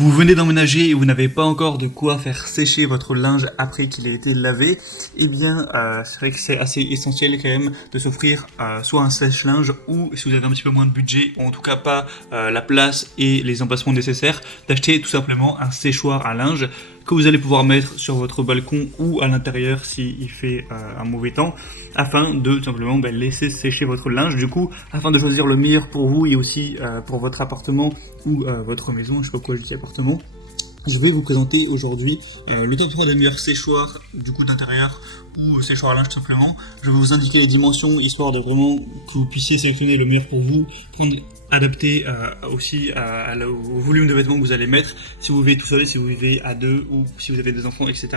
Vous venez d'emménager et vous n'avez pas encore de quoi faire sécher votre linge après qu'il ait été lavé, eh bien c'est vrai que c'est assez essentiel quand même de s'offrir soit un sèche-linge ou, si vous avez un petit peu moins de budget, ou en tout cas pas la place et les emplacements nécessaires, d'acheter tout simplement un séchoir à linge que vous allez pouvoir mettre sur votre balcon ou à l'intérieur s'il fait un mauvais temps, afin de tout simplement laisser sécher votre linge. Du coup, afin de choisir le meilleur pour vous et aussi pour votre appartement ou votre maison, je sais pas pourquoi je dis appartement, je vais vous présenter aujourd'hui le top 3 des meilleurs séchoirs du coup d'intérieur ou séchoir à linge tout simplement. Je vais vous indiquer les dimensions histoire de vraiment que vous puissiez sélectionner le meilleur pour vous, adapté aussi au volume de vêtements que vous allez mettre, si vous vivez tout seul, si vous vivez à deux ou si vous avez des enfants, etc.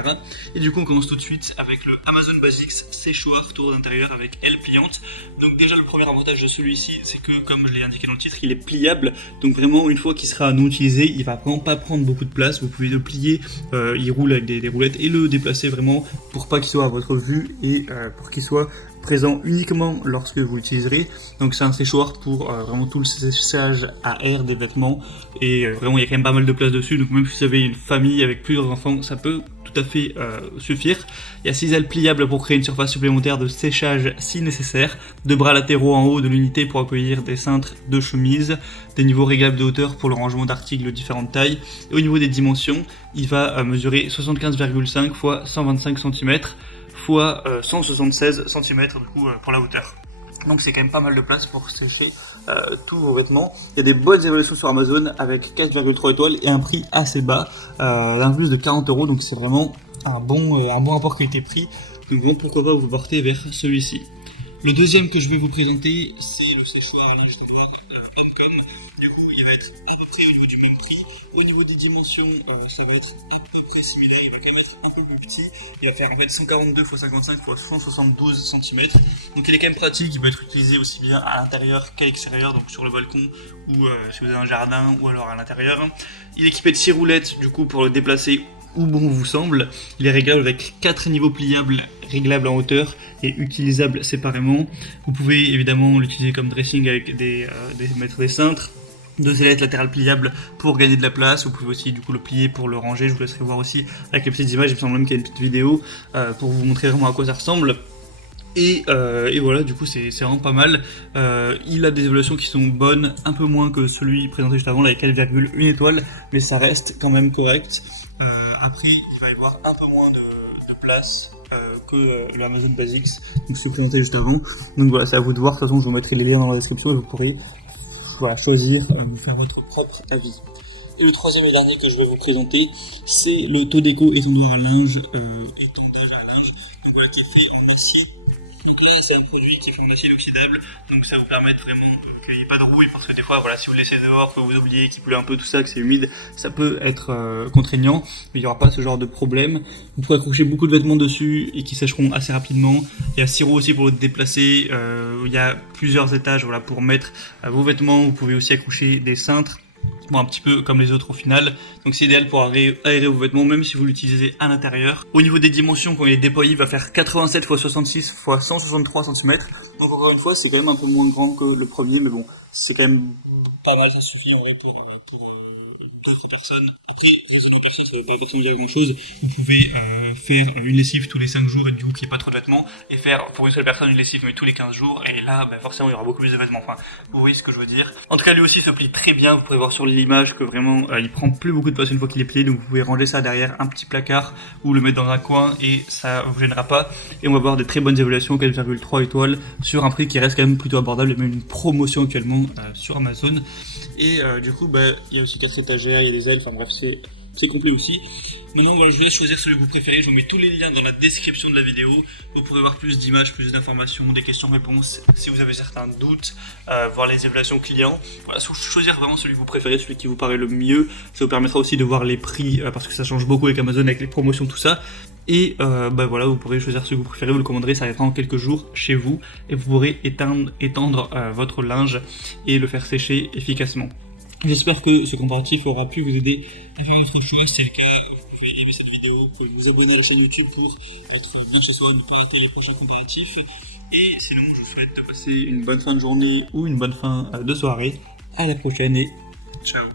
Et du coup on commence tout de suite avec le Amazon Basics séchoir tour d'intérieur avec aile pliante. Donc déjà le premier avantage de celui-ci, c'est que comme je l'ai indiqué dans le titre, il est pliable, donc vraiment une fois qu'il sera non utilisé, il va vraiment pas prendre beaucoup de place. Vous pouvez le plier, il roule avec des roulettes, et le déplacer vraiment pour pas qu'il soit à votre vue et pour qu'il soit présent uniquement lorsque vous l'utiliserez. Donc c'est un séchoir pour vraiment tout le séchage à air des vêtements, et vraiment il y a quand même pas mal de place dessus, donc même si vous avez une famille avec plusieurs enfants, ça peut tout à fait suffire. Il y a 6 ailes pliables pour créer une surface supplémentaire de séchage si nécessaire, 2 bras latéraux en haut de l'unité pour accueillir des cintres de chemise, des niveaux réglables de hauteur pour le rangement d'articles de différentes tailles, et au niveau des dimensions, il va mesurer 75,5 x 125 cm fois 176 cm du coup pour la hauteur. Donc c'est quand même pas mal de place pour sécher tous vos vêtements. Il y a des bonnes évaluations sur Amazon avec 4,3 étoiles et un prix assez bas, d'un plus de 40 €, donc c'est vraiment un bon rapport qualité-prix. Donc bon, pourquoi pas vous porter vers celui-ci. Le deuxième que je vais vous présenter, c'est le séchoir à linge de noir Homecom. Du coup il va être à peu près au niveau du même prix. Au niveau des dimensions, ça va être à peu près similaire, il va quand même être un peu plus petit. Il va faire en fait 142 x 55 x 172 cm. Donc il est quand même pratique, il peut être utilisé aussi bien à l'intérieur qu'à l'extérieur, donc sur le balcon ou si vous avez un jardin ou alors à l'intérieur. Il est équipé de 6 roulettes du coup pour le déplacer où bon vous semble. Il est réglable avec 4 niveaux pliables, réglables en hauteur et utilisables séparément. Vous pouvez évidemment l'utiliser comme dressing avec mettre des cintres. 2 ailettes latérales pliables pour gagner de la place. Vous pouvez aussi du coup le plier pour le ranger. Je vous laisserai voir aussi avec les petites images. Il me semble même qu'il y a une petite vidéo pour vous montrer vraiment à quoi ça ressemble. Et voilà, du coup c'est vraiment pas mal. Il a des évaluations qui sont bonnes, un peu moins que celui présenté juste avant, là, avec 4,1 étoiles, mais ça reste quand même correct. Après, il va y avoir un peu moins de place que le Amazon Basics, donc c'est présenté juste avant. Donc voilà, c'est à vous de voir. De toute façon, je vous mettrai les liens dans la description et vous pourrez choisir, vous faire votre propre avis. Et le troisième et dernier que je vais vous présenter, c'est le Todeco étendoir à linge, étendage à linge, donc voilà, qui est fait en acier. Donc là c'est un produit qui est fait en acier inoxydable, donc ça vous permet vraiment qu'il n'y ait pas de rouille, parce que des fois voilà, si vous le laissez dehors, que vous oubliez qu'il pleut un peu, tout ça, que c'est humide, ça peut être contraignant, mais il n'y aura pas ce genre de problème. Vous pourrez accrocher beaucoup de vêtements dessus et qui sécheront assez rapidement. Il y a 6 roues aussi pour le déplacer, il y a plusieurs étages voilà, pour mettre vos vêtements. Vous pouvez aussi accrocher des cintres, bon, un petit peu comme les autres au final, donc c'est idéal pour aérer vos vêtements même si vous l'utilisez à l'intérieur. Au niveau des dimensions, quand il est déployé, il va faire 87 x 66 x 163 cm, donc encore une fois c'est quand même un peu moins grand que le premier, mais bon c'est quand même pas mal, ça suffit en vrai pour d'autres personnes. Après, raisonnable personne, ça ne veut pas forcément dire grand chose. Vous pouvez faire une lessive tous les 5 jours et du coup qu'il n'y ait pas trop de vêtements, et faire pour une seule personne une lessive mais tous les 15 jours, et là forcément il y aura beaucoup plus de vêtements. Enfin, vous voyez ce que je veux dire. En tout cas, lui aussi se plie très bien. Vous pouvez voir sur l'image que vraiment il prend plus beaucoup de place une fois qu'il est plié, donc vous pouvez ranger ça derrière un petit placard ou le mettre dans un coin et ça vous gênera pas. Et on va voir des très bonnes évaluations, 4,3 étoiles, sur un prix qui reste quand même plutôt abordable. Il y a même une promotion actuellement sur Amazon. Et du coup il y a aussi 4 étagères, il y a des ailes, enfin bref c'est complet aussi. Maintenant voilà, je vous laisse choisir celui que vous préférez. Je vous mets tous les liens dans la description de la vidéo. Vous pourrez voir plus d'images, plus d'informations, des questions-réponses si vous avez certains doutes, voir les évaluations clients. Voilà, choisir vraiment celui que vous préférez, celui qui vous paraît le mieux. Ça vous permettra aussi de voir les prix, parce que ça change beaucoup avec Amazon, avec les promotions, tout ça. Et voilà, vous pourrez choisir celui que vous préférez, vous le commanderez, ça arrivera en quelques jours chez vous et vous pourrez étendre votre linge et le faire sécher efficacement. J'espère que ce comparatif aura pu vous aider à faire votre choix. Si c'est le cas, vous pouvez aimer cette vidéo, vous pouvez vous abonner à la chaîne YouTube pour être bien chez soi, ne pas rater les prochains comparatifs. Et sinon, je vous souhaite de passer une bonne fin de journée ou une bonne fin de soirée. À la prochaine et ciao.